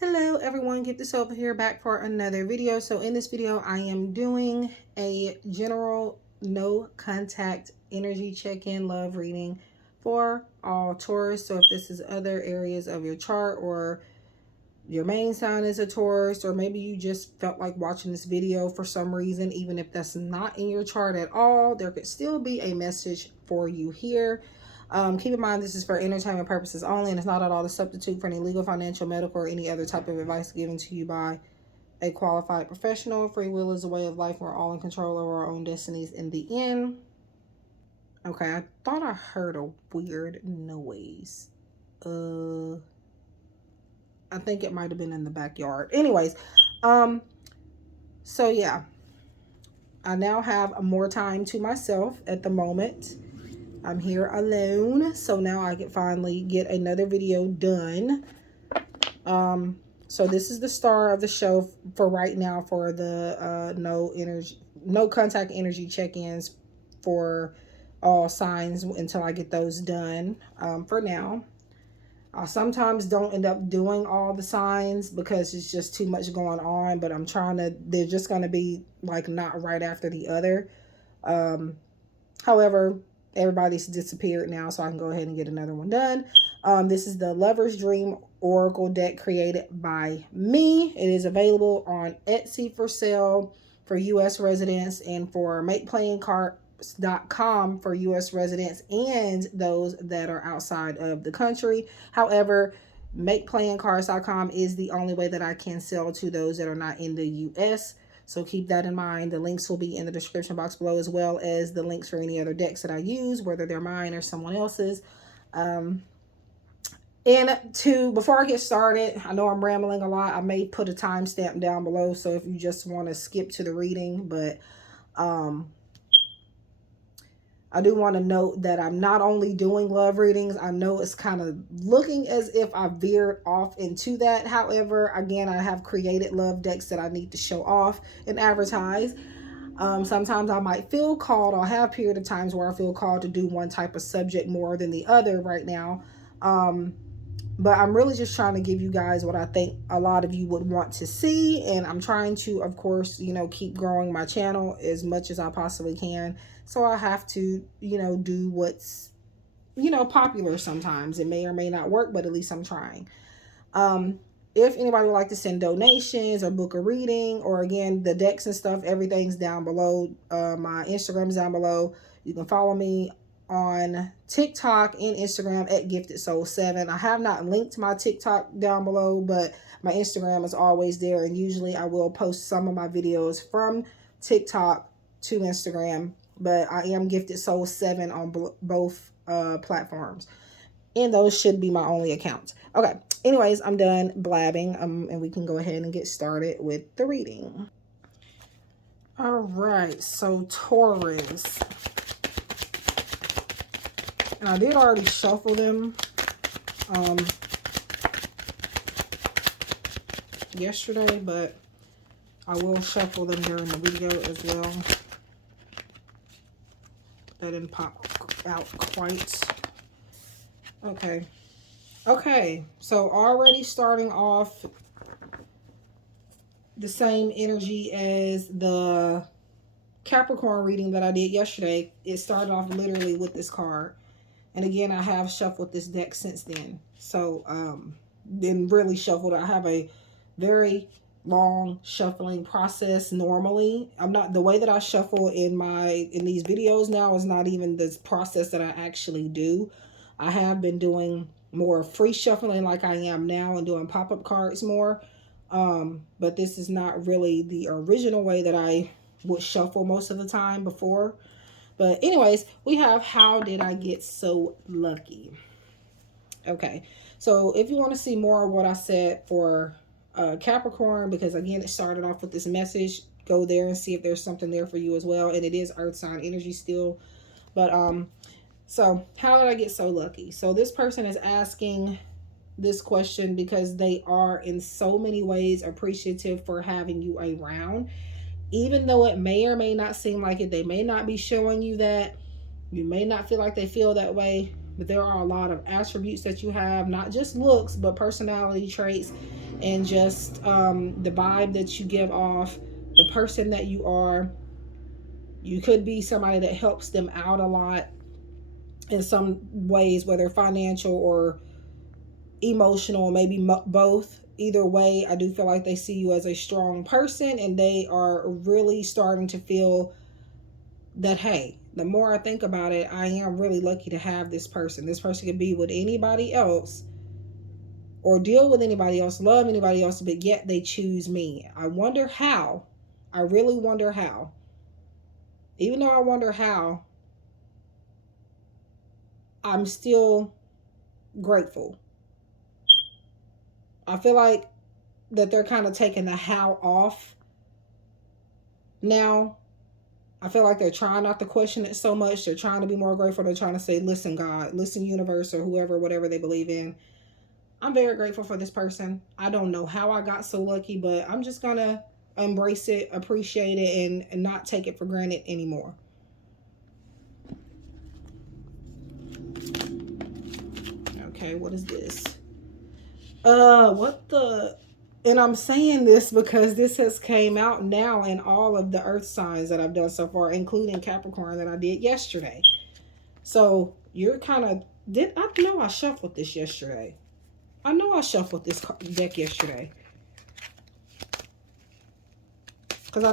Hello everyone, GiftedSoul here back for another video. So in this video I am doing a general no contact energy check-in love reading for all Taurus. So if this is other areas of your chart, or your main sign is a Taurus, or maybe you just felt like watching this video for some reason, even if that's not in your chart at all, there could still be a message for you here. Keep in mind this is for entertainment purposes only, and it's not at all a substitute for any legal, financial, medical, or any other type of advice given to you by a qualified professional. Free will is a way of life. We're all in control of our own destinies in the end. Okay, I thought I heard a weird noise. I think it might have been in the backyard. Anyways, so yeah, I now have more time to myself at the moment. I'm here alone, so now I can finally get another video done. So this is the star of the show for right now for the no contact energy check-ins for all signs until I get those done. For now, I sometimes don't end up doing all the signs because it's just too much going on, but I'm trying to, they're just going to be like not right after the other. However, everybody's disappeared now, so I can go ahead and get another one done. This is the Lover's Dream Oracle deck created by me. It is available on Etsy for sale for U.S. residents and for MakePlayingCards.com for U.S. residents and those that are outside of the country. However, MakePlayingCards.com is the only way that I can sell to those that are not in the U.S., so keep that in mind. The links will be in the description box below, as well as the links for any other decks that I use, whether they're mine or someone else's. And before I get started, I know I'm rambling a lot. I may put a timestamp down below, so if you just want to skip to the reading, but I do want to note that I'm not only doing love readings. I know it's kind of looking as if I veered off into that. However, again, I have created love decks that I need to show off and advertise. Sometimes I might feel called, or have period of times where I feel called to do one type of subject more than the other right now. But I'm really just trying to give you guys what I think a lot of you would want to see. And I'm trying to, of course, keep growing my channel as much as I possibly can. So I have to, do what's, popular sometimes. It may or may not work, but at least I'm trying. If anybody would like to send donations or book a reading, or again, the decks and stuff, everything's down below. My Instagram's down below. You can follow me on TikTok and Instagram at GiftedSoul7. I have not linked my TikTok down below, but my Instagram is always there, and usually I will post some of my videos from TikTok to Instagram, but I am GiftedSoul7 on both platforms, and those should be my only accounts. Okay, anyways, I'm done blabbing, and we can go ahead and get started with the reading. All right, so Taurus. And I did already shuffle them yesterday, but I will shuffle them during the video as well. That didn't pop out quite. Okay. Okay, so already starting off the same energy as the Capricorn reading that I did yesterday. It started off literally with this card. And again, I have shuffled this deck since then. So, then really shuffled. I have a very long shuffling process normally. The way that I shuffle in these videos now is not even this process that I actually do. I have been doing more free shuffling like I am now, and doing pop-up cards more. But this is not really the original way that I would shuffle most of the time before. But anyways, we have How Did I Get So Lucky? Okay, so if you want to see more of what I said for Capricorn, because again, it started off with this message, go there and see if there's something there for you as well. And it is Earth sign energy still. But so how did I get so lucky? So this person is asking this question because they are in so many ways appreciative for having you around. Even though it may or may not seem like it, they may not be showing you that. You may not feel like they feel that way, But there are a lot of attributes that you have, not just looks, but personality traits and just the vibe that you give off, the person that you are. You could be somebody that helps them out a lot in some ways, whether financial or emotional, maybe both. Either way, I do feel like they see you as a strong person, and they are really starting to feel that, hey, the more I think about it, I am really lucky to have this person. This person could be with anybody else or deal with anybody else, love anybody else, but yet they choose me. I wonder how. I really wonder how. Even though I wonder how, I'm still grateful. I feel like that they're kind of taking the how off now. I feel like they're trying not to question it so much. They're trying to be more grateful. They're trying to say, listen, God, listen, universe, or whoever, whatever they believe in. I'm very grateful for this person. I don't know how I got so lucky, but I'm just going to embrace it, appreciate it, and not take it for granted anymore. Okay, what is this? What the... And I'm saying this because this has came out now in all of the earth signs that I've done so far, including Capricorn that I did yesterday. So you're kind of... I know I shuffled this yesterday. I know I shuffled this deck yesterday. Because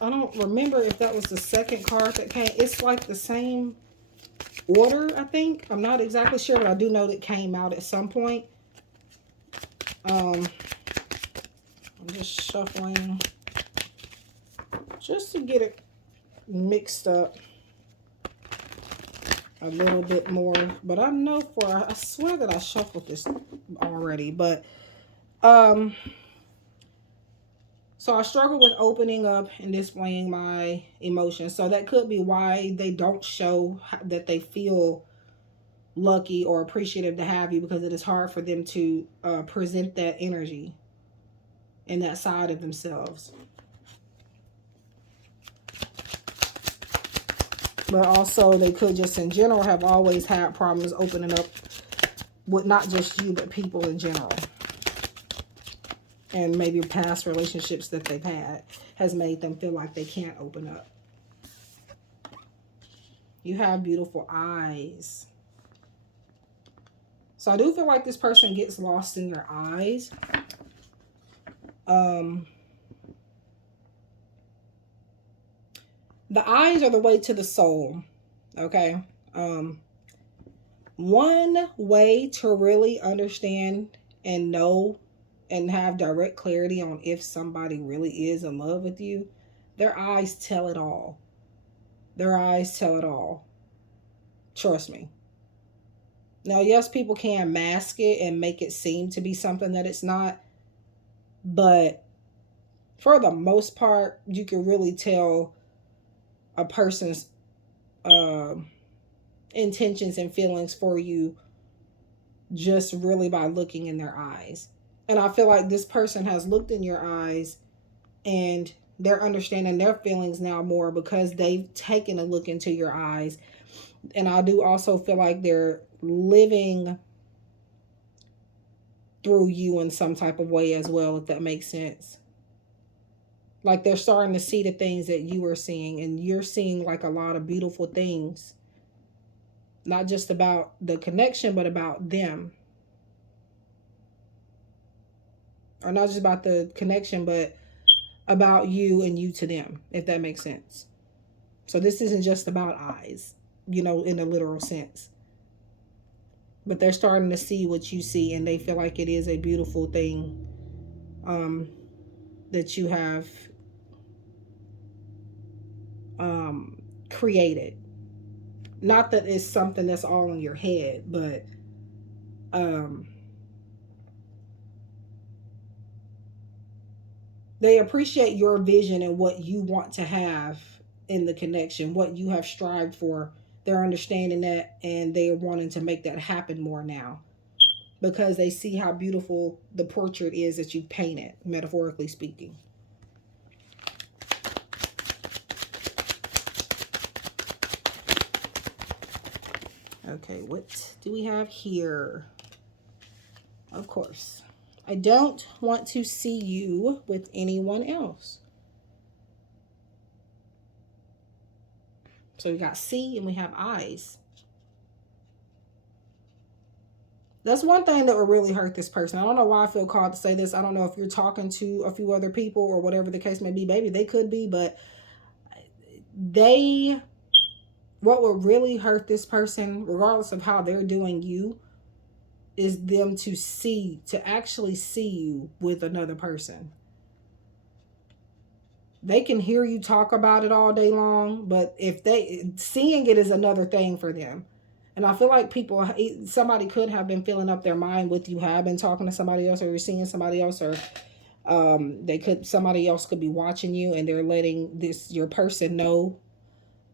I don't remember if that was the second card that came. It's like the same order, I think. I'm not exactly sure, but I do know that it came out at some point. I'm just shuffling just to get it mixed up a little bit more. But I know I swear that I shuffled this already. But so I struggle with opening up and displaying my emotions. So that could be why they don't show that they feel lucky or appreciative to have you, because it is hard for them to present that energy and that side of themselves. But also they could just in general have always had problems opening up with not just you, but people in general. And maybe past relationships that they've had has made them feel like they can't open up. You have beautiful eyes. So I do feel like this person gets lost in your eyes. The eyes are the way to the soul. Okay. One way to really understand and know and have direct clarity on if somebody really is in love with you, their eyes tell it all. Their eyes tell it all. Trust me. Now, yes, people can mask it and make it seem to be something that it's not. But for the most part, you can really tell a person's intentions and feelings for you just really by looking in their eyes. And I feel like this person has looked in your eyes and they're understanding their feelings now more because they've taken a look into your eyes. And I do also feel like they're living through you in some type of way as well, if that makes sense. Like they're starting to see the things that you are seeing, and you're seeing like a lot of beautiful things. Not just about the connection, but about them. Or not just about the connection, but about you and you to them, if that makes sense. So this isn't just about eyes, you know, in a literal sense. But they're starting to see what you see, and they feel like it is a beautiful thing that you have created. Not that it's something that's all in your head, but they appreciate your vision and what you want to have in the connection, what you have strived for. They're understanding that, and they are wanting to make that happen more now because they see how beautiful the portrait is that you've painted, metaphorically speaking. Okay, what do we have here? Of course, I don't want to see you with anyone else. So we got see and we have eyes. That's one thing that would really hurt this person. I don't know why I feel called to say this. I don't know if you're talking to a few other people or whatever the case may be. Maybe they could be, but what would really hurt this person, regardless of how they're doing you, is them to actually see you with another person. They can hear you talk about it all day long, but seeing it is another thing for them. And I feel like somebody could have been filling up their mind with you have been talking to somebody else, or you're seeing somebody else, or somebody else could be watching you, and they're letting your person know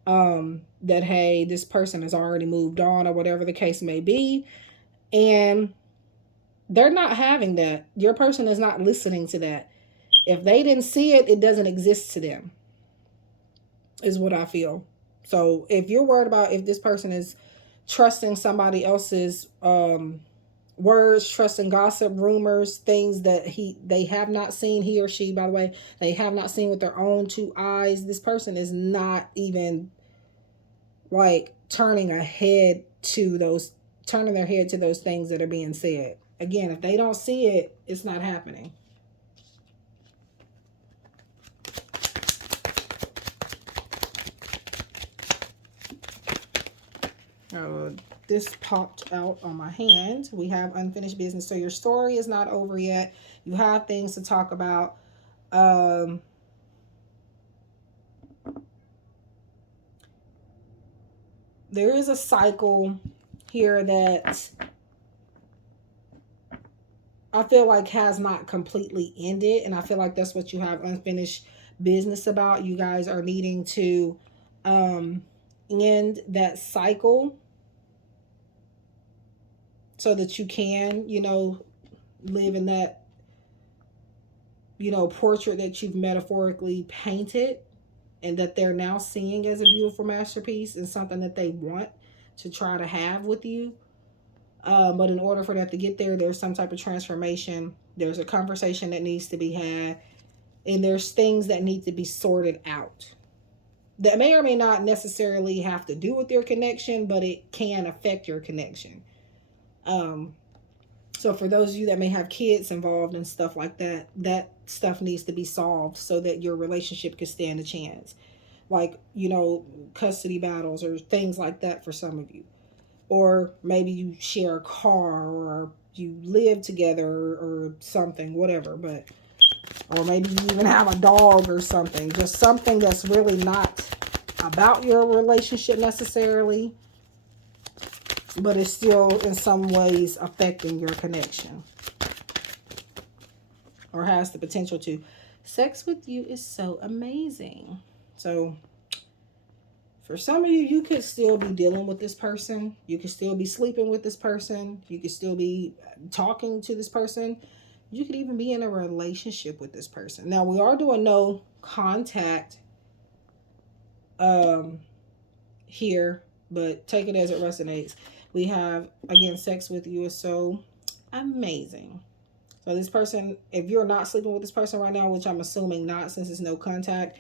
that, hey, this person has already moved on, or whatever the case may be. And they're not having that. Your person is not listening to that. If they didn't see it, it doesn't exist to them, is what I feel. So if you're worried about if this person is trusting somebody else's words, trusting gossip, rumors, things that they have not seen, he or she, by the way, they have not seen with their own two eyes, this person is not even like turning their head to those things that are being said. Again, if they don't see it, it's not happening. This popped out on my hand. We have unfinished business. So your story is not over yet. You have things to talk about. There is a cycle here that I feel like has not completely ended. And I feel like that's what you have unfinished business about. You guys are needing to end that cycle so that you can, live in that, portrait that you've metaphorically painted and that they're now seeing as a beautiful masterpiece and something that they want to try to have with you. But in order for that to get there, there's some type of transformation. There's a conversation that needs to be had, and there's things that need to be sorted out that may or may not necessarily have to do with your connection, but it can affect your connection. So for those of you that may have kids involved and stuff like that, that stuff needs to be solved so that your relationship can stand a chance. Like, custody battles or things like that for some of you. Or maybe you share a car, or you live together, or something, whatever. Or maybe you even have a dog or something. Just something that's really not about your relationship necessarily, but it's still in some ways affecting your connection, or has the potential to. Sex with you is so amazing. So for some of you, you could still be dealing with this person. You could still be sleeping with this person. You could still be talking to this person. You could even be in a relationship with this person. Now, we are doing no contact here, but take it as it resonates. We have, again, sex with you is so amazing. So this person, if you're not sleeping with this person right now, which I'm assuming not since there's no contact,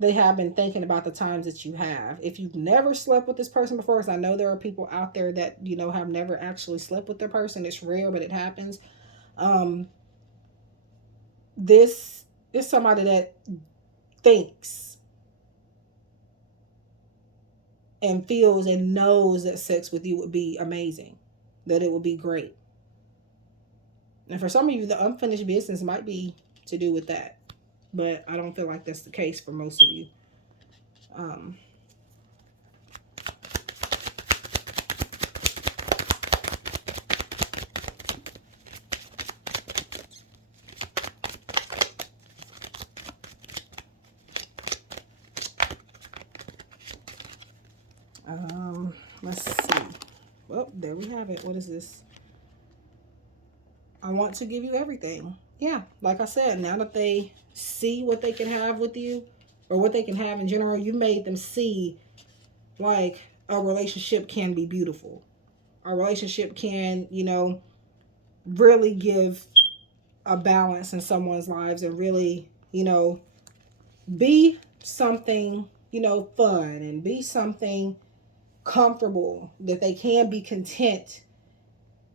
they have been thinking about the times that you have. If you've never slept with this person before, because I know there are people out there that, have never actually slept with their person. It's rare, but it happens. This is somebody that thinks and feels and knows that sex with you would be amazing, that it would be great. And for some of you, the unfinished business might be to do with that. But I don't feel like that's the case for most of you. Let's see. Well, there we have it. What is this? I want to give you everything. Yeah, like I said, now that they see what they can have with you, or what they can have in general, you made them see, like, a relationship can be beautiful. A relationship can, you know, really give a balance in someone's lives and really, you know, be something, you know, fun and be something comfortable that they can be content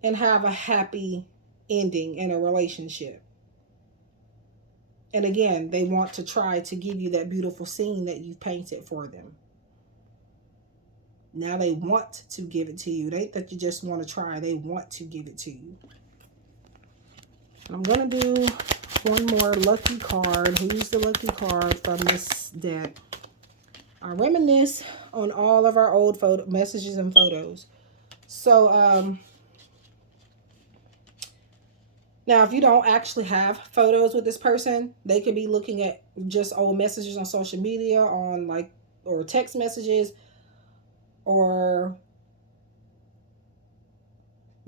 and have a happy ending in a relationship. And again, they want to try to give you that beautiful scene that you've painted for them. Now they want to give it to you. They that you just want to try. They want to give it to you. And I'm going to do one more lucky card. Who's the lucky card from this deck? I reminisce on all of our old photo messages and photos. So, now, if you don't actually have photos with this person, they could be looking at just old messages on social media, on like, or text messages, or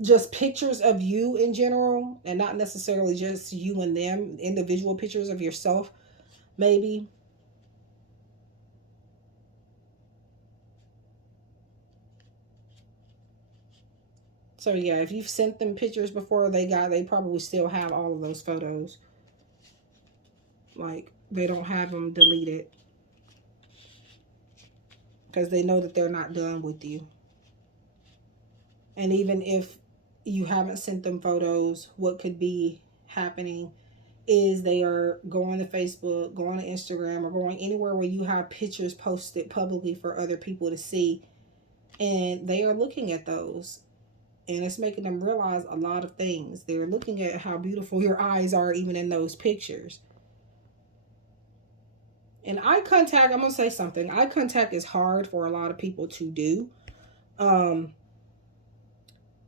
just pictures of you in general, and not necessarily just you and them, individual pictures of yourself, maybe. So yeah, if you've sent them pictures before, they probably still have all of those photos. Like, they don't have them deleted because they know that they're not done with you. And even if you haven't sent them photos, what could be happening is they are going to Facebook, going to Instagram, or going anywhere where you have pictures posted publicly for other people to see. And they are looking at those. And it's making them realize a lot of things. They're looking at how beautiful your eyes are even in those pictures. And eye contact, I'm going to say something. Eye contact is hard for a lot of people to do.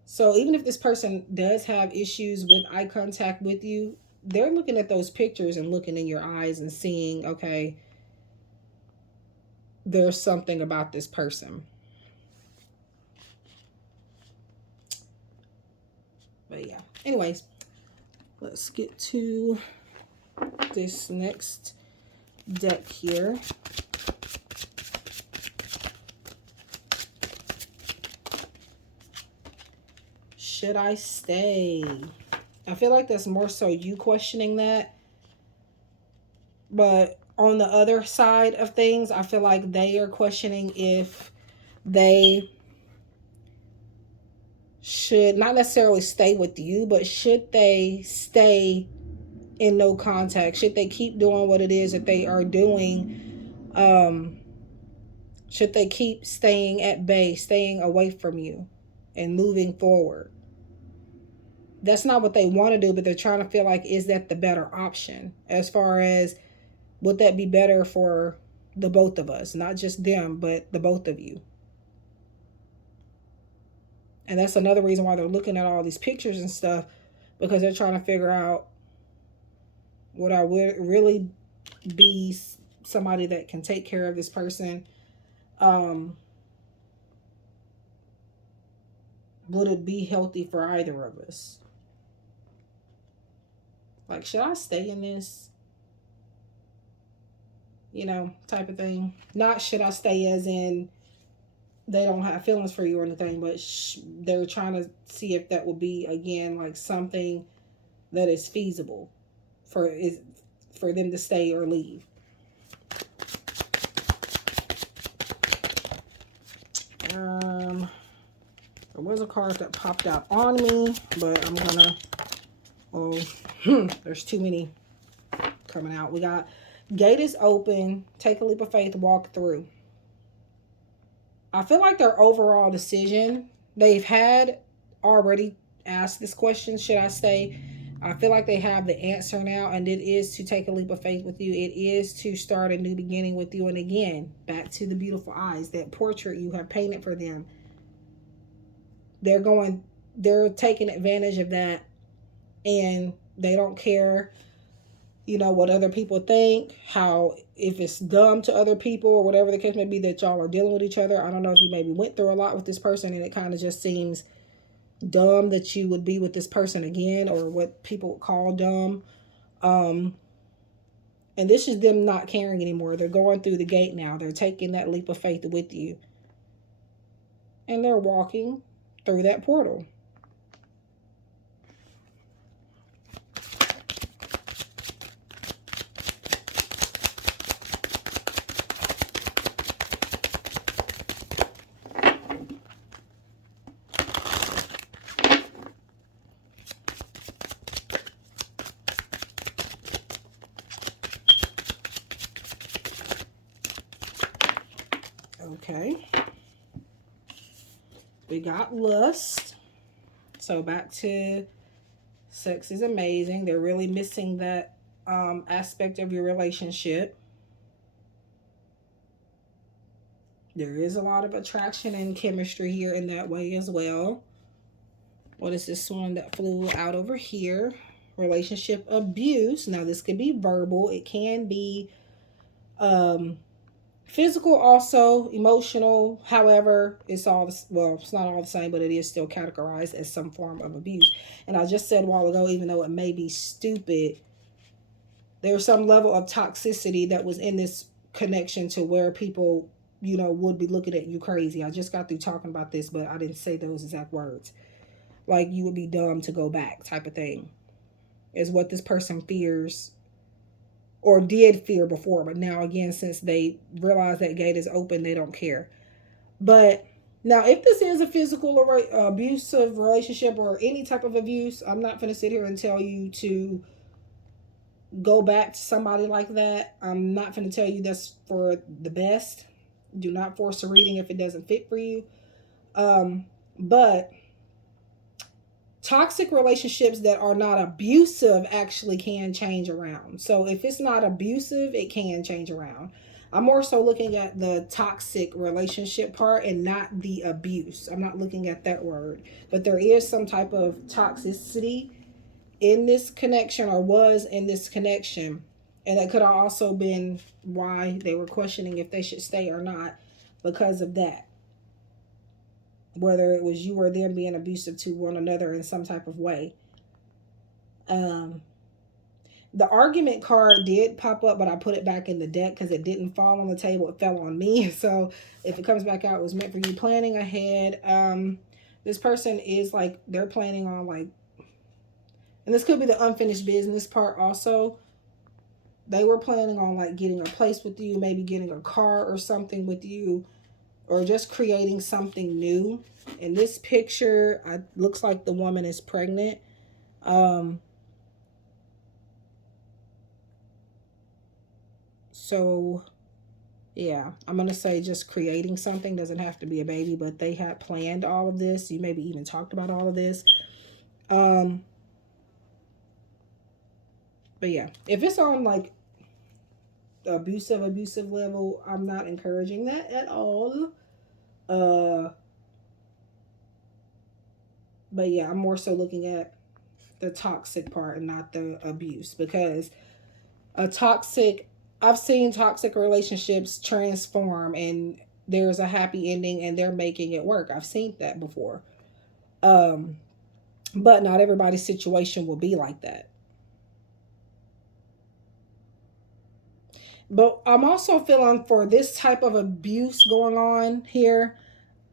So even if this person does have issues with eye contact with you, they're looking at those pictures and looking in your eyes and seeing, okay, there's something about this person. But yeah, anyways, let's get to this next deck here. Should I stay? I feel like that's more so you questioning that. But on the other side of things, I feel like they are questioning if they should not necessarily stay with you, but should they stay in no contact? Should they keep doing what it is that they are doing? Should they keep staying at bay, staying away from you and moving forward? That's not what they want to do, but they're trying to feel like, is that the better option? As far as, would that be better for the both of us? Not just them, but the both of you. And that's another reason why they're looking at all these pictures and stuff, because they're trying to figure out, would I really be somebody that can take care of this person? Would it be healthy for either of us? Like, should I stay in this? You know, type of thing. Not should I stay as in they don't have feelings for you or anything, but they're trying to see if that would be, again, like something that is feasible for them to stay or leave. There was a card that popped out on me, but I'm gonna, there's too many coming out. We got, gate is open, take a leap of faith, walk through. I feel like their overall decision, they've had already asked this question, should I stay? I feel like they have the answer now, and it is to take a leap of faith with you. It is to start a new beginning with you. And again, back to the beautiful eyes, that portrait you have painted for them. They're taking advantage of that, and they don't care, you know, what other people think, how, if it's dumb to other people or whatever the case may be, that y'all are dealing with each other. I don't know if you maybe went through a lot with this person and it kind of just seems dumb that you would be with this person again, or what people call dumb. And this is them not caring anymore. They're going through the gate now. They're taking that leap of faith with you. and they're walking through that portal. Okay. We got lust. So back to sex is amazing. They're really missing that aspect of your relationship. There is a lot of attraction and chemistry here in that way as well. What is this one that flew out over here? Relationship abuse. Now this could be verbal. It can be physical, also emotional. However, it's all, well, it's not all the same, but it is still categorized as some form of abuse. And I just said a while ago, even though it may be stupid, there's some level of toxicity that was in this connection to where people, you know, would be looking at you crazy. I just got through talking about this, but I didn't say those exact words. Like, you would be dumb to go back type of thing is what this person fears or did fear before. But now, again, since they realize that gate is open, they don't care. But now, if this is a physical or abusive relationship or any type of abuse, I'm not going to sit here and tell you to go back to somebody like that. I'm not going to tell you that's for the best. Do not force a reading if it doesn't fit for you. But toxic relationships that are not abusive actually can change around. So if it's not abusive, it can change around. I'm more so looking at the toxic relationship part and not the abuse. I'm not looking at that word. But there is some type of toxicity in this connection, or was in this connection. And that could have also been why they were questioning if they should stay or not, because of that. Whether it was you or them being abusive to one another in some type of way. The argument card did pop up, but I put it back in the deck because it didn't fall on the table. It fell on me. So if it comes back out, it was meant for you. Planning ahead. This person is like, they're planning on like, and this could be the unfinished business part also. They were planning on like getting a place with you, maybe getting a car or something with you, or just creating something new. In this picture, it looks like the woman is pregnant. So, yeah, I'm going to say just creating something. Doesn't have to be a baby, but they had planned all of this. You maybe even talked about all of this. But yeah, if it's on like abusive level, I'm not encouraging that at all. But yeah, I'm more so looking at the toxic part and not the abuse, because I've seen toxic relationships transform and there's a happy ending and they're making it work. I've seen that before. But not everybody's situation will be like that. But I'm also feeling for this type of abuse going on here,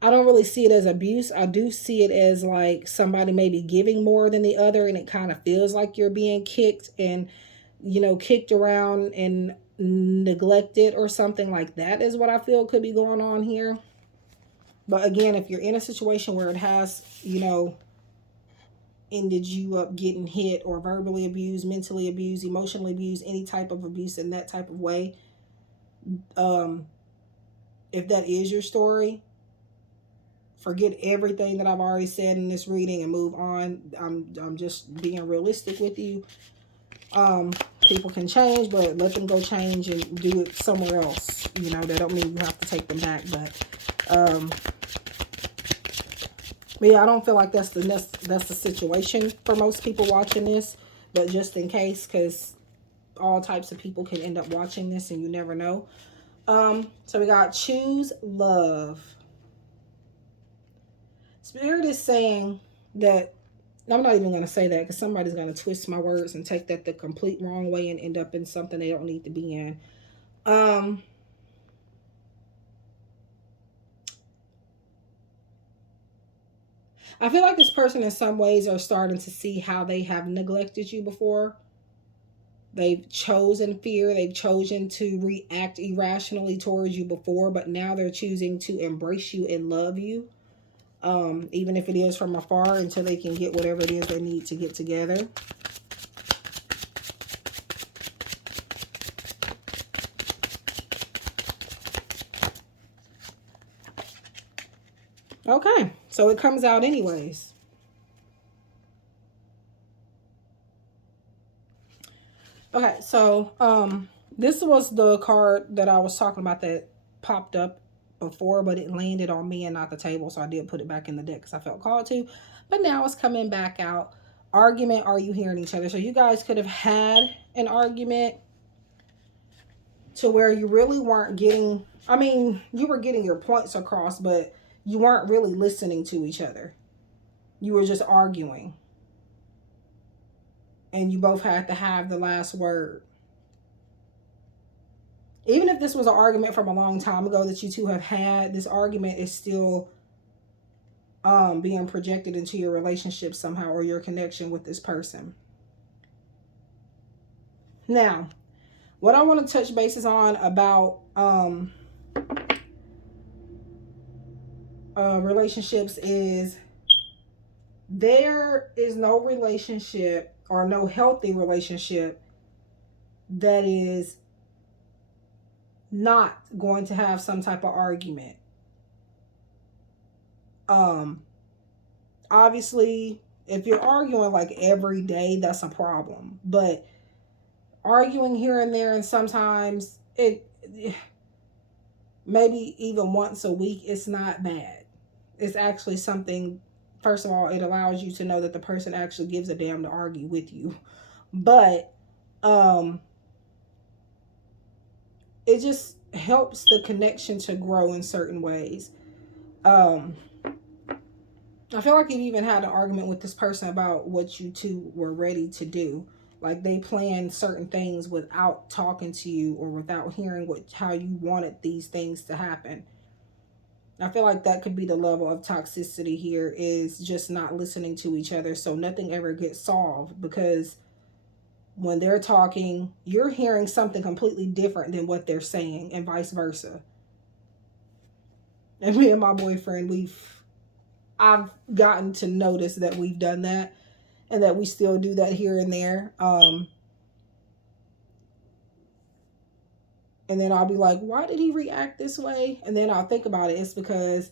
I don't really see it as abuse. I do see it as like somebody maybe giving more than the other, and it kind of feels like you're being kicked and, you know, kicked around and neglected or something like that is what I feel could be going on here. But again, if you're in a situation where it has, you know, ended you up getting hit or verbally abused, mentally abused, emotionally abused, any type of abuse in that type of way, if that is your story, forget everything that I've already said in this reading and move on. I'm just being realistic with you. People can change, but let them go change and do it somewhere else. You know, that don't mean you have to take them back, but yeah, I don't feel like that's the situation for most people watching this, but just in case, because all types of people can end up watching this and you never know. So we got choose love. Spirit is saying that, I'm not even going to say that because somebody's going to twist my words and take that the complete wrong way and end up in something they don't need to be in. I feel like this person in some ways are starting to see how they have neglected you before. They've chosen fear. They've chosen to react irrationally towards you before, but now they're choosing to embrace you and love you. Even if it is from afar, until they can get whatever it is they need to get together. Okay, so it comes out anyways. Okay, so this was the card that I was talking about that popped up before, but it landed on me and not the table, so I did put it back in the deck because I felt called to. But now it's coming back out. Argument, are you hearing each other? So you guys could have had an argument to where you really weren't getting, I mean, you were getting your points across, but you weren't really listening to each other. You were just arguing. And you both had to have the last word. Even if this was an argument from a long time ago that you two have had, this argument is still being projected into your relationship somehow, or your connection with this person. Now, what I want to touch bases on about relationships is there is no relationship or no healthy relationship that is not going to have some type of argument. Obviously, if you're arguing like every day, that's a problem. But arguing here and there, and sometimes it maybe even once a week, it's not bad. It's actually something. First of all, it allows you to know that the person actually gives a damn to argue with you. But it just helps the connection to grow in certain ways. I feel like you've even had an argument with this person about what you two were ready to do. Like they planned certain things without talking to you, or without hearing how you wanted these things to happen. I feel like that could be the level of toxicity here, is just not listening to each other, so nothing ever gets solved, because when they're talking, you're hearing something completely different than what they're saying, and vice versa. And me and my boyfriend, I've gotten to notice that we've done that, and that we still do that here and there. And then I'll be like, why did he react this way? And then I'll think about it. It's because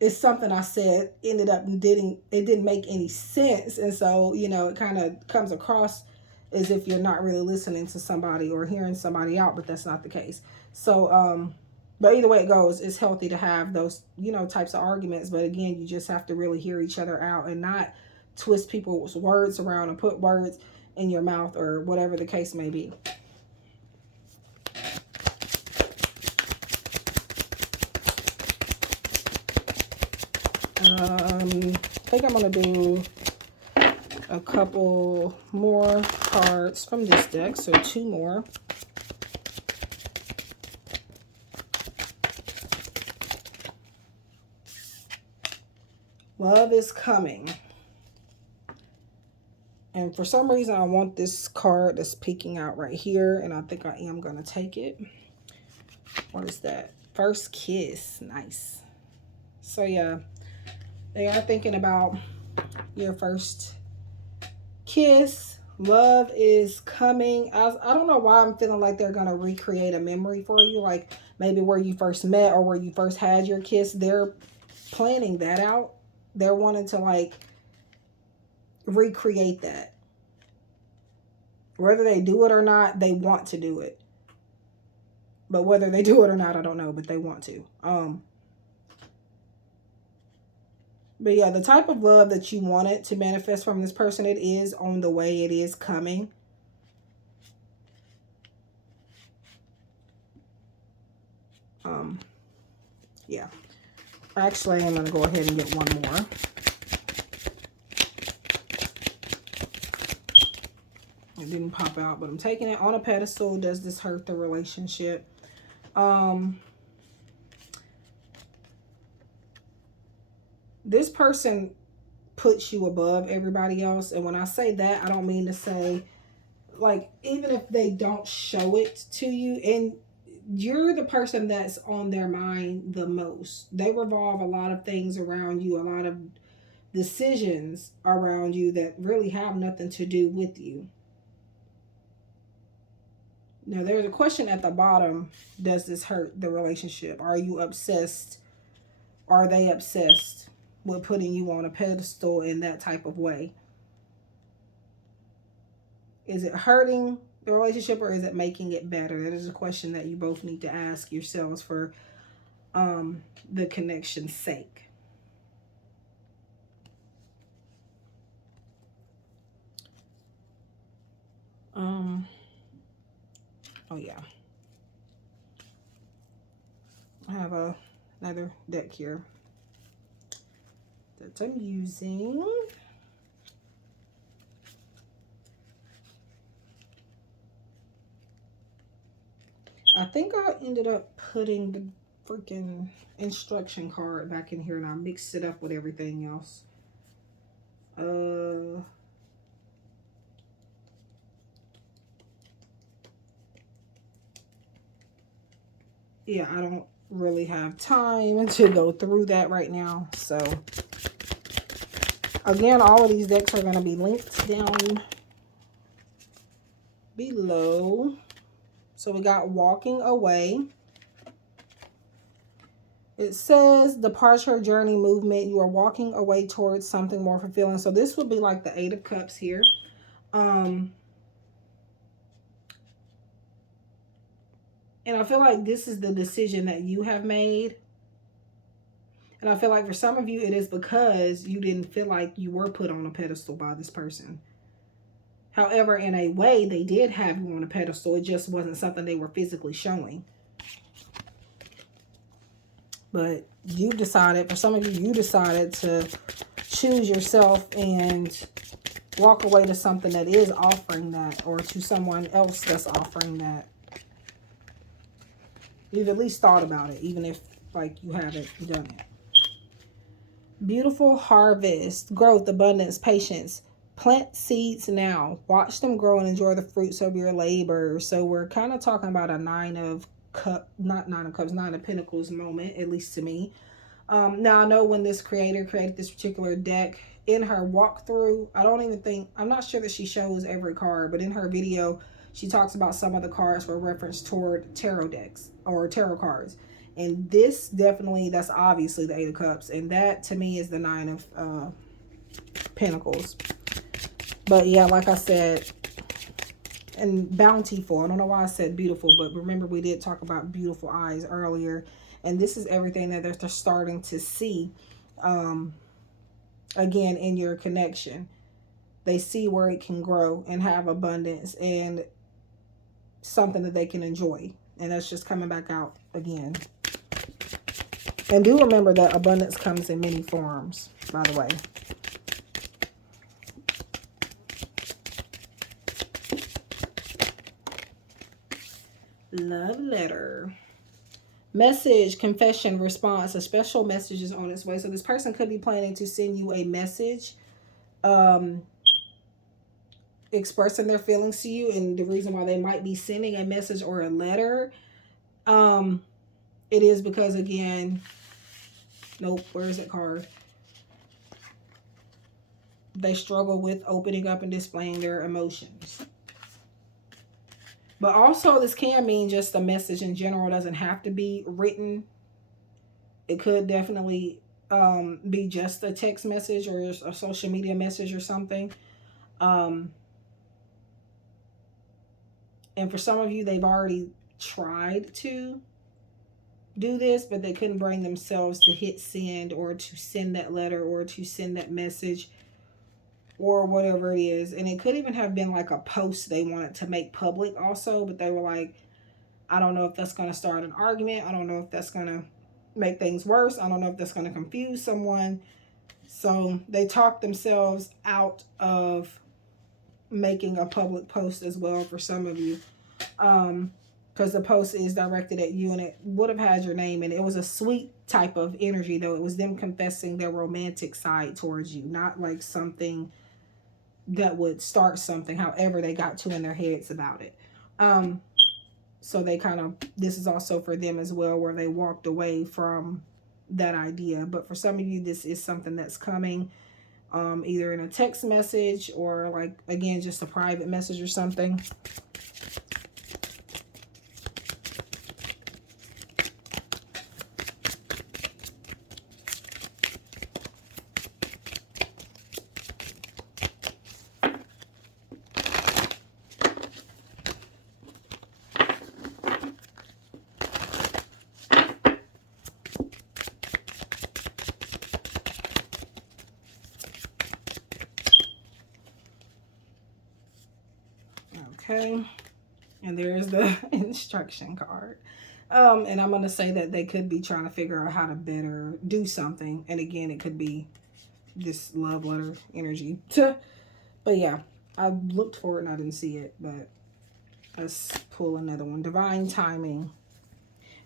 it's something I said ended up didn't make any sense. And so, it kind of comes across as if you're not really listening to somebody or hearing somebody out, but that's not the case. So, but either way it goes, it's healthy to have those, types of arguments. But again, you just have to really hear each other out and not twist people's words around and put words in your mouth, or whatever the case may be. I think I'm going to do a couple more cards from this deck. So 2 more. Love is coming. And for some reason, I want this card that's peeking out right here. And I think I am going to take it. What is that? First kiss. Nice. So yeah. They are thinking about your first kiss. Love is coming. I don't know why I'm feeling like they're going to recreate a memory for you. Like maybe where you first met, or where you first had your kiss. They're planning that out. They're wanting to like recreate that. Whether they do it or not, they want to do it. But whether they do it or not, I don't know. But they want to. But yeah, the type of love that you wanted to manifest from this person, it is on the way. It is coming. Yeah. Actually, I'm going to go ahead and get one more. It didn't pop out, but I'm taking it. On a pedestal. Does this hurt the relationship? this person puts you above everybody else. And when I say that, I don't mean to say, like, even if they don't show it to you, and you're the person that's on their mind the most. They revolve a lot of things around you, a lot of decisions around you that really have nothing to do with you. Now, there's a question at the bottom. Does this hurt the relationship? Are you obsessed? Are they obsessed with putting you on a pedestal in that type of way? Is it hurting the relationship, or is it making it better? That is a question that you both need to ask yourselves for the connection's sake. Oh yeah, I have another deck here that I'm using. I think I ended up putting the freaking instruction card back in here, and I mixed it up with everything else. Yeah, I don't really have time to go through that right now. So again, all of these decks are going to be linked down below. So we got Walking Away. It says departure, journey, movement. You are walking away towards something more fulfilling. So this would be like the Eight of Cups here. And I feel like this is the decision that you have made. And I feel like for some of you, it is because you didn't feel like you were put on a pedestal by this person. However, in a way, they did have you on a pedestal. It just wasn't something they were physically showing. But you've decided, for some of you, you decided to choose yourself and walk away to something that is offering that, or to someone else that's offering that. You've at least thought about it, even if, like, you haven't done it. Beautiful harvest, growth, abundance, patience. Plant seeds now. Watch them grow and enjoy the fruits of your labor. So we're kind of talking about a Nine of Pentacles moment, at least to me. Now, I know when this creator created this particular deck, in her walkthrough, I'm not sure that she shows every card, but in her video, she talks about some of the cards were referenced toward tarot decks or tarot cards. And this definitely, that's obviously the Eight of Cups. And that, to me, is the Nine of Pentacles. But yeah, like I said, and bountiful. I don't know why I said beautiful, but remember we did talk about beautiful eyes earlier. And this is everything that they're starting to see, again, in your connection. They see where it can grow and have abundance and something that they can enjoy. And that's just coming back out again. And do remember that abundance comes in many forms, by the way. Love letter. Message, confession, response. A special message is on its way. So this person could be planning to send you a message, expressing their feelings to you. And the reason why they might be sending a message or a letter, it is because, again, nope, where's that card? They struggle with opening up and displaying their emotions. But also, this can mean just a message in general. It doesn't have to be written. It could definitely be just a text message or a social media message or something. And for some of you, they've already tried to do this, but they couldn't bring themselves to hit send or to send that letter or to send that message or whatever it is. And it could even have been like a post they wanted to make public also, but they were like, I don't know if that's going to start an argument. I don't know if that's going to make things worse. I don't know if that's going to confuse someone. So they talked themselves out of making a public post as well for some of you. Because because the post is directed at you and it would have had your name in it. It was a sweet type of energy, though. It was them confessing their romantic side towards you, not like something that would start something, however they got to in their heads about it. So they kind of, this is also for them as well, where they walked away from that idea. But for some of you, this is something that's coming either in a text message or like, again, just a private message or something. Okay, and there's the instruction card. And I'm going to say that they could be trying to figure out how to better do something. And again, it could be this love letter energy. But yeah, I looked for it and I didn't see it. But let's pull another one. Divine timing.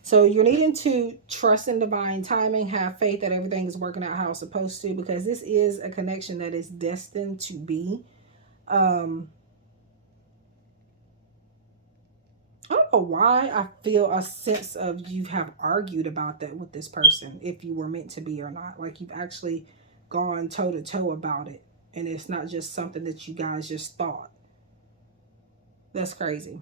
So you're needing to trust in divine timing, have faith that everything is working out how it's supposed to, because this is a connection that is destined to be. I don't know why I feel a sense of you have argued about that with this person, if you were meant to be or not. Like you've actually gone toe to toe about it. And it's not just something that you guys just thought. That's crazy.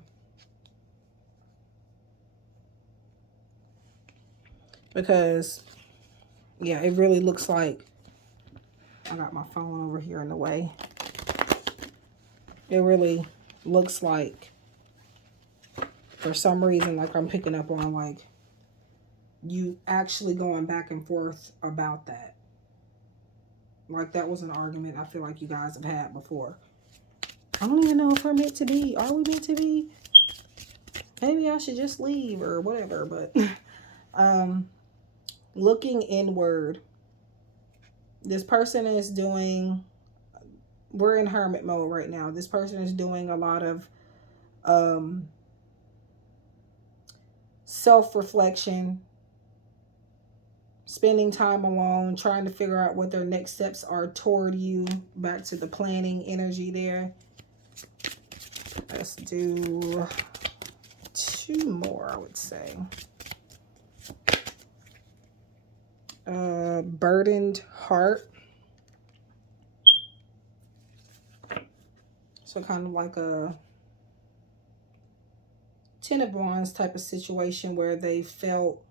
Because, yeah, it really looks like, I got my phone over here in the way. It really looks like, for some reason, like I'm picking up on, like, you actually going back and forth about that. Like that was an argument I feel like you guys have had before. I don't even know if we're meant to be. Are we meant to be? Maybe I should just leave or whatever. But looking inward. This person is doing, we're in hermit mode right now. This person is doing a lot of self-reflection, spending time alone, trying to figure out what their next steps are toward you. Back to the planning energy there. Let's do 2 more, I would say. Burdened heart. So kind of like a 10 of Wands type of situation where they felt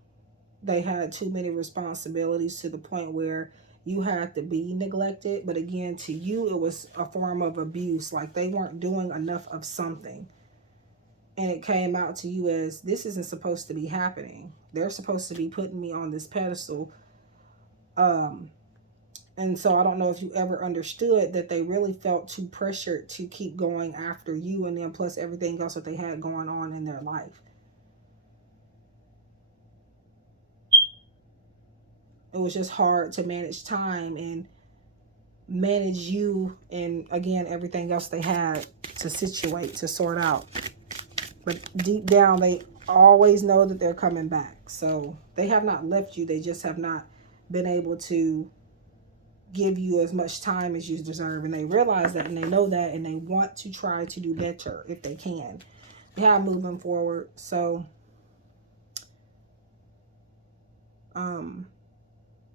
they had too many responsibilities to the point where you had to be neglected. But again, to you, it was a form of abuse. Like they weren't doing enough of something. And it came out to you as, this isn't supposed to be happening. They're supposed to be putting me on this pedestal. And so I don't know if you ever understood that they really felt too pressured to keep going after you. And then plus everything else that they had going on in their life. It was just hard to manage time and manage you and, again, everything else they had to situate, to sort out. But deep down, they always know that they're coming back. So they have not left you. They just have not been able to give you as much time as you deserve. And they realize that and they know that and they want to try to do better if they can. Yeah, moving forward. So,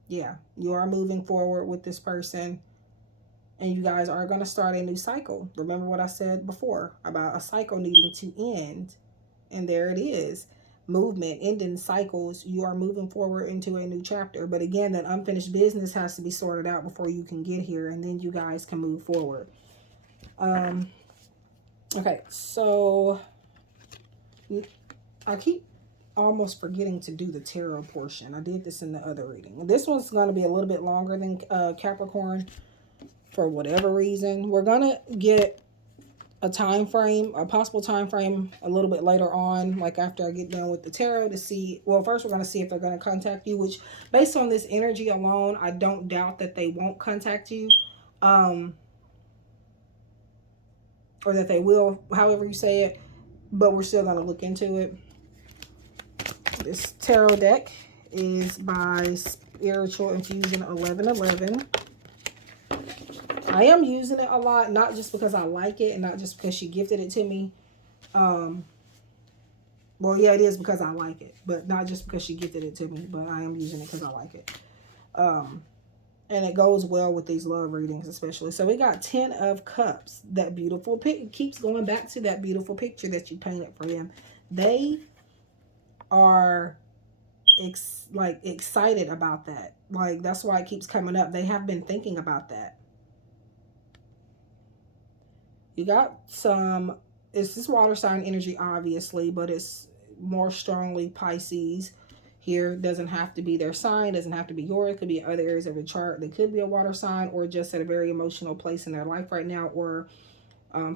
yeah, you are moving forward with this person and you guys are going to start a new cycle. Remember what I said before about a cycle needing to end. And there it is. Movement, ending cycles. You are moving forward into a new chapter. But again, that unfinished business has to be sorted out before you can get here. And then you guys can move forward. Okay, so I keep almost forgetting to do the tarot portion. I did this in the other reading. This one's going to be a little bit longer than Capricorn for whatever reason. We're going to get a time frame, a possible time frame a little bit later on, like after I get done with the tarot, to see, well, first we're going to see if they're going to contact you, which based on this energy alone, I don't doubt that they won't contact you, or that they will, however you say it, but we're still going to look into it. This tarot deck is by Spiritual Infusion 1111. I am using it a lot, not just because I like it and not just because she gifted it to me. Well, yeah, it is because I like it, but not just because she gifted it to me, but I am using it because I like it. And it goes well with these love readings, especially. So we got 10 of Cups. That beautiful pic keeps going back to that beautiful picture that you painted for him. They are excited about that. Like, that's why it keeps coming up. They have been thinking about that. You got some, it's this water sign energy, obviously, but it's more strongly Pisces here. Doesn't have to be their sign, doesn't have to be yours. It could be other areas of the chart. They could be a water sign, or just at a very emotional place in their life right now, or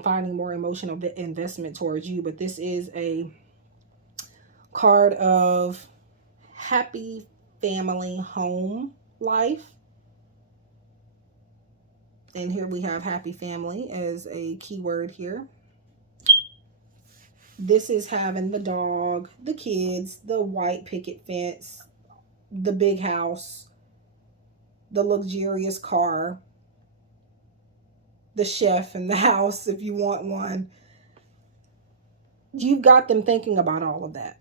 finding more emotional investment towards you. But this is a card of happy family home life. And here we have happy family as a keyword here. This is having the dog, the kids, the white picket fence, the big house, the luxurious car, the chef in the house if you want one. You've got them thinking about all of that.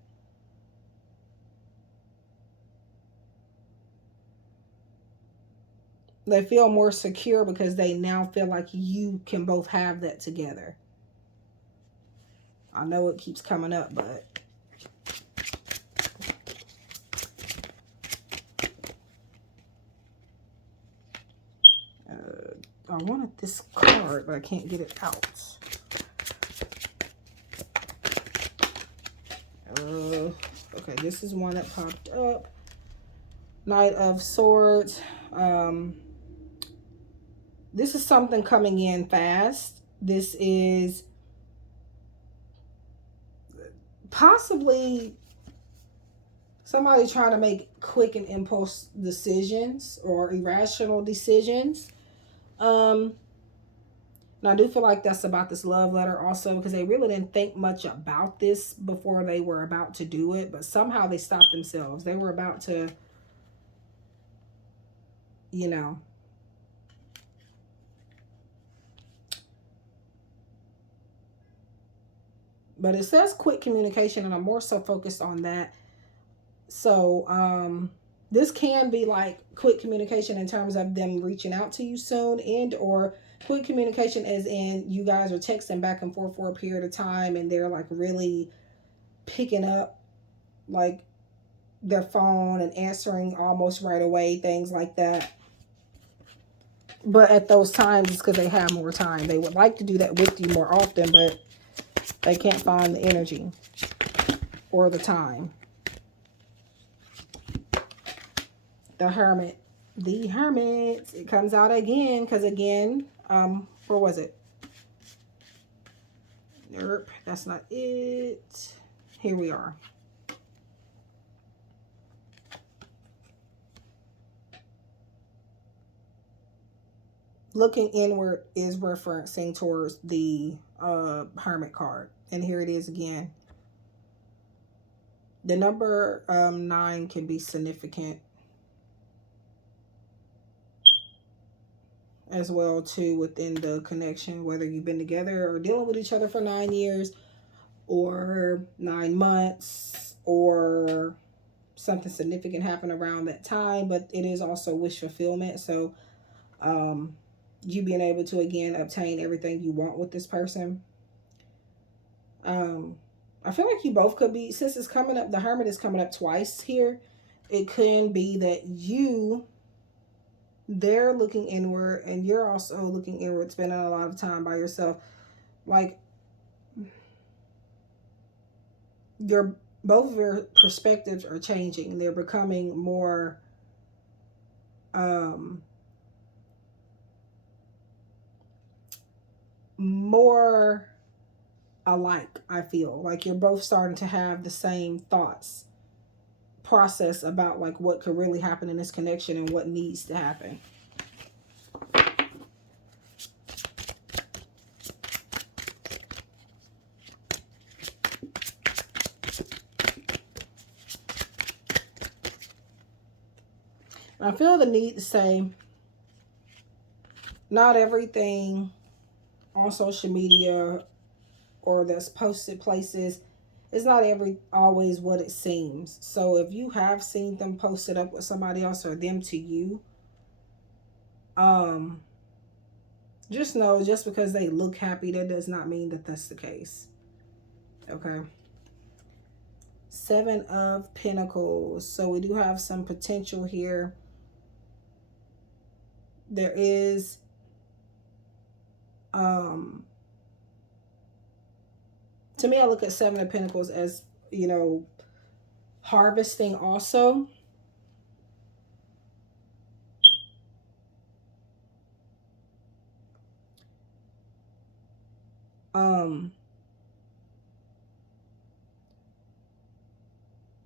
They feel more secure because they now feel like you can both have that together. I know it keeps coming up, but I wanted this card, but I can't get it out. Okay, this is one that popped up. Knight of Swords. This is something coming in fast. This is possibly somebody trying to make quick and impulse decisions or irrational decisions. And I do feel like that's about this love letter also, because they really didn't think much about this before they were about to do it, but somehow they stopped themselves. They were about to, you know, but it says quick communication, and I'm more so focused on that. So this can be like quick communication in terms of them reaching out to you soon, and or quick communication as in you guys are texting back and forth for a period of time, and they're like really picking up like their phone and answering almost right away, things like that. But at those times, it's because they have more time. They would like to do that with you more often, but they can't find the energy or the time. The Hermit. The Hermit. It comes out again, because again, where was it? Nope, that's not it. Here we are. Looking inward is referencing towards the Hermit card. And here it is again. The number 9 can be significant as well too within the connection, whether you've been together or dealing with each other for 9 years or 9 months or something significant happened around that time. But it is also wish fulfillment. So you being able to again obtain everything you want with this person. I feel like you both could be, since it's coming up, the Hermit is coming up twice here. It can be that they're looking inward and you're also looking inward, spending a lot of time by yourself. Like, both of your perspectives are changing. They're becoming more more alike. I feel like you're both starting to have the same thoughts process about like what could really happen in this connection and what needs to happen. I feel the need to say not everything on social media or that's posted places, it's not always what it seems. So if you have seen them posted up with somebody else or them to you, just know, just because they look happy, that does not mean that that's the case. Okay. 7 of Pentacles. So we do have some potential here. There is to me, I look at 7 of Pentacles as, you know, harvesting also.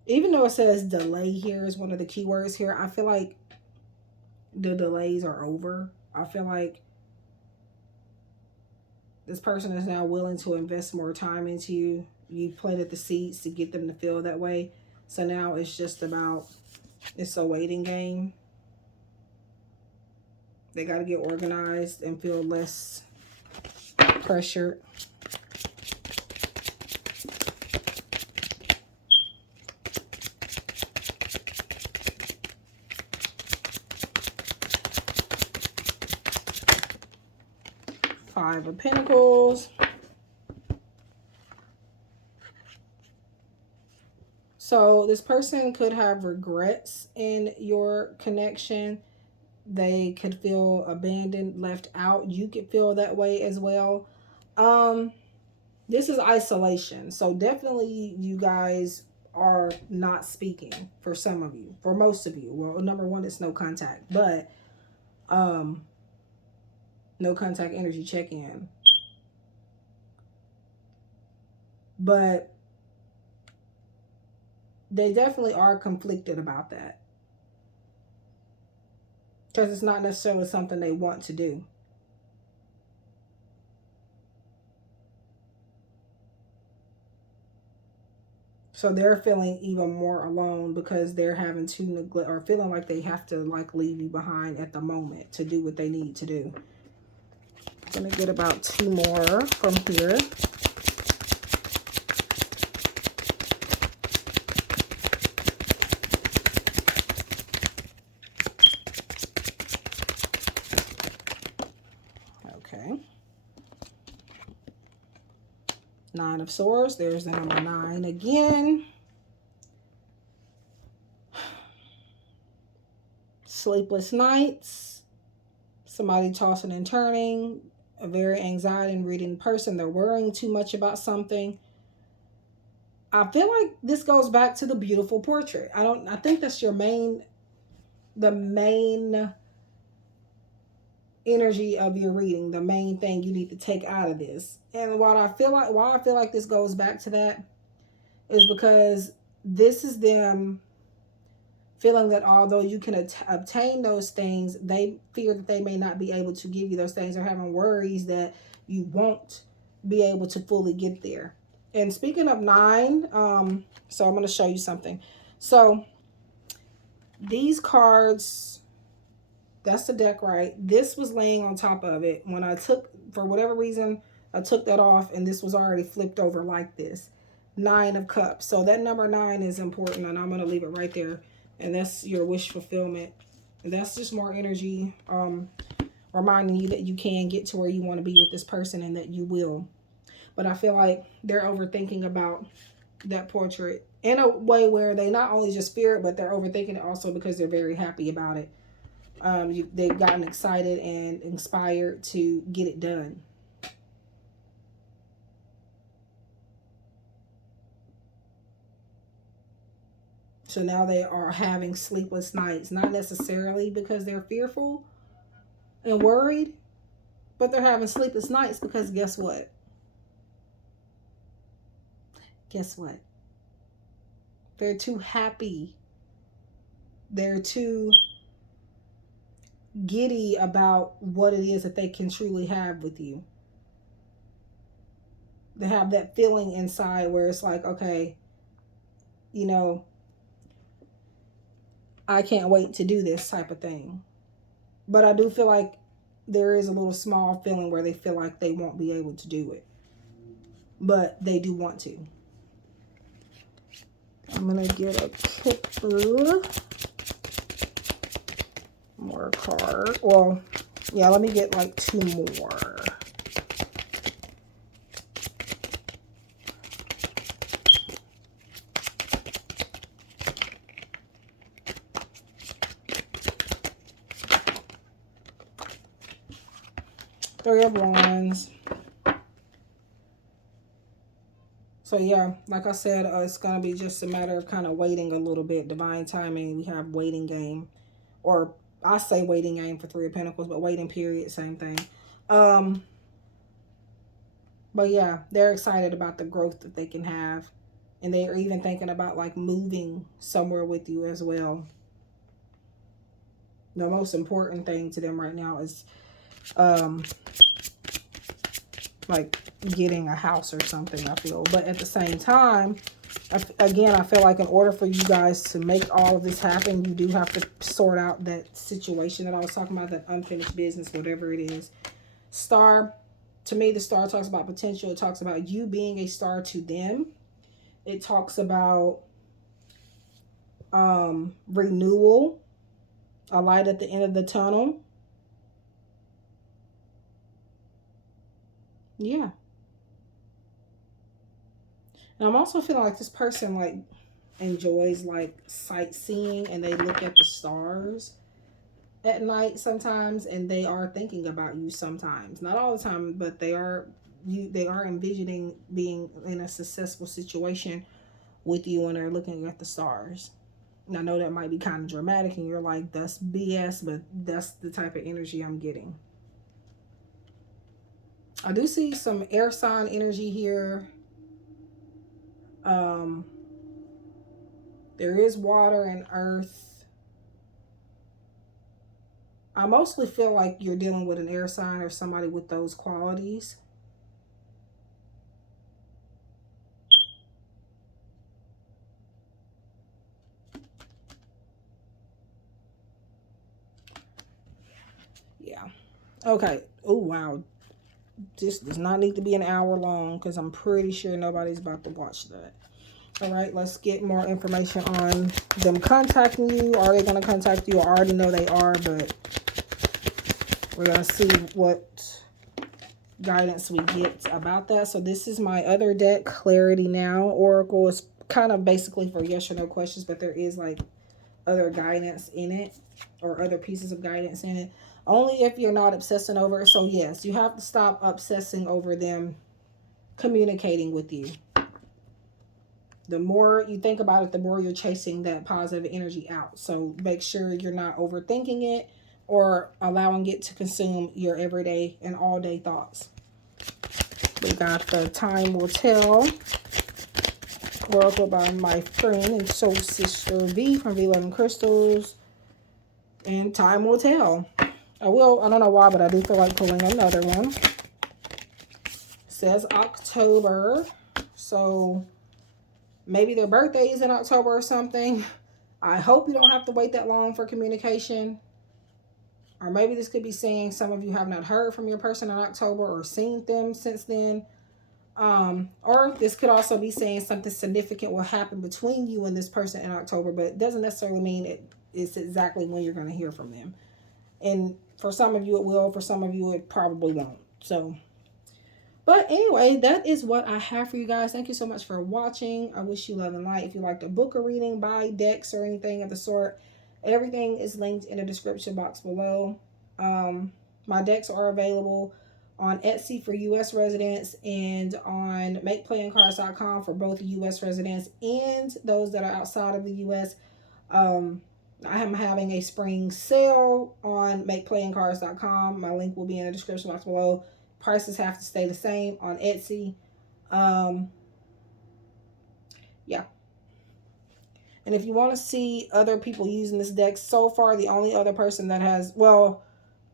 Even though it says delay here is one of the key words here, I feel like the delays are over. I feel like this person is now willing to invest more time into you. You planted the seeds to get them to feel that way. So now it's just about, it's a waiting game. They got to get organized and feel less pressured. Five of Pentacles. So this person could have regrets in your connection. They could feel abandoned, left out. You could feel that way as well. This is isolation. So definitely you guys are not speaking for some of you. For most of you. Well, number one, it's no contact. But no contact energy check-in. But they definitely are conflicted about that. Because it's not necessarily something they want to do. So they're feeling even more alone because they're having to neglect, or feeling like they have to like leave you behind at the moment to do what they need to do. I'm going to get about 2 more from here. Okay. 9 of Swords. There's the number 9 again. Sleepless nights. Somebody tossing and turning. A very anxiety and reading person. They're worrying too much about something. I feel like this goes back to the beautiful portrait. I think that's the main energy of your reading, the main thing you need to take out of this. And why I feel like this goes back to that is because this is them feeling that although you can obtain those things, they fear that they may not be able to give you those things, or having worries that you won't be able to fully get there. And speaking of 9, so I'm going to show you something. So these cards, that's the deck, right? This was laying on top of it. When I took, for whatever reason, I took that off and this was already flipped over like this. 9 of Cups. So that number 9 is important, and I'm going to leave it right there. And that's your wish fulfillment. And that's just more energy, reminding you that you can get to where you want to be with this person and that you will. But I feel like they're overthinking about that portrait in a way where they not only just fear it, but they're overthinking it also because they're very happy about it. They've gotten excited and inspired to get it done. So now they are having sleepless nights, not necessarily because they're fearful and worried, but they're having sleepless nights because guess what? Guess what? They're too happy. They're too giddy about what it is that they can truly have with you. They have that feeling inside where it's like, okay, you know, I can't wait to do this type of thing. But I do feel like there is a little small feeling where they feel like they won't be able to do it. But they do want to. I'm going to get a couple more cards. Well, yeah, let me get like 2 more. Three of Wands. So yeah, like I said, it's going to be just a matter of kind of waiting a little bit. Divine timing. We have waiting game. Or I say waiting game for Three of Pentacles, but waiting period, same thing. But yeah, they're excited about the growth that they can have. And they're even thinking about like moving somewhere with you as well. The most important thing to them right now is like getting a house or something, I feel. But at the same time, again, I feel like in order for you guys to make all of this happen, you do have to sort out that situation that I was talking about, that unfinished business, whatever it is. Star, to me, the star talks about potential. It talks about you being a star to them. It talks about renewal, a light at the end of the tunnel. Yeah. And I'm also feeling like this person like enjoys like sightseeing, and they look at the stars at night sometimes, and they are thinking about you sometimes. Not all the time, but they are envisioning being in a successful situation with you when they're looking at the stars. And I know that might be kind of dramatic and you're like, that's BS, but that's the type of energy I'm getting. I do see some air sign energy here. There is water and earth. I mostly feel like you're dealing with an air sign or somebody with those qualities. Yeah. Okay. Oh, wow. This does not need to be an hour long because I'm pretty sure nobody's about to watch that. All right, let's get more information on them contacting you. Are they going to contact you? I already know they are, but we're going to see what guidance we get about that. So this is my other deck, Clarity Now Oracle. Is kind of basically for yes or no questions, but there is like other guidance in it, or other pieces of guidance in it. Only if you're not obsessing over it. So yes, you have to stop obsessing over them communicating with you. The more you think about it, the more you're chasing that positive energy out. So make sure you're not overthinking it or allowing it to consume your everyday and all day thoughts. We got the Time Will Tell Oracle by my friend and soul sister V from V11 Crystals. And Time Will Tell. I don't know why, but I do feel like pulling another one. It says October. So maybe their birthday is in October or something. I hope you don't have to wait that long for communication. Or maybe this could be saying some of you have not heard from your person in October or seen them since then. Or this could also be saying something significant will happen between you and this person in October, but it doesn't necessarily mean it's exactly when you're going to hear from them. And for some of you it will, for some of you it probably won't. So, but anyway, that is what I have for you guys. Thank you so much for watching. I wish you love and light. If you like to book a reading, buy decks or anything of the sort, everything is linked in the description box below. My decks are available on Etsy for U.S. residents and on MakePlayingCards.com for both U.S. residents and those that are outside of the U.S. I am having a spring sale on MakePlayingCards.com. My link will be in the description box below. Prices have to stay the same on Etsy. Yeah. And if you want to see other people using this deck, so far the only other person that has, well,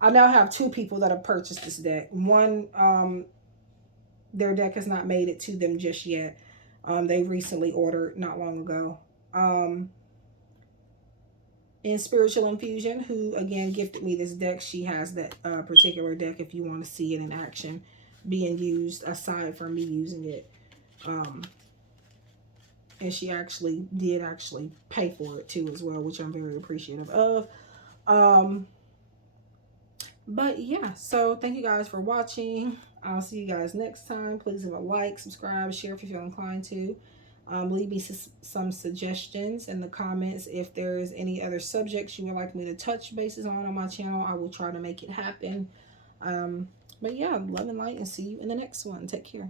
I now have 2 people that have purchased this deck. One, their deck has not made it to them just yet. They recently ordered not long ago. in Spiritual Infusion, who again gifted me this deck. She has that particular deck if you want to see it in action being used aside from me using it. And she actually did pay for it too as well, which I'm very appreciative of. But yeah, so thank you guys for watching. I'll see you guys next time. Please leave a like, subscribe, share if you feel inclined to. Leave me some suggestions in the comments. If there is any other subjects you would like me to touch bases on my channel, I will try to make it happen. But yeah, love and light, and see you in the next one. Take care.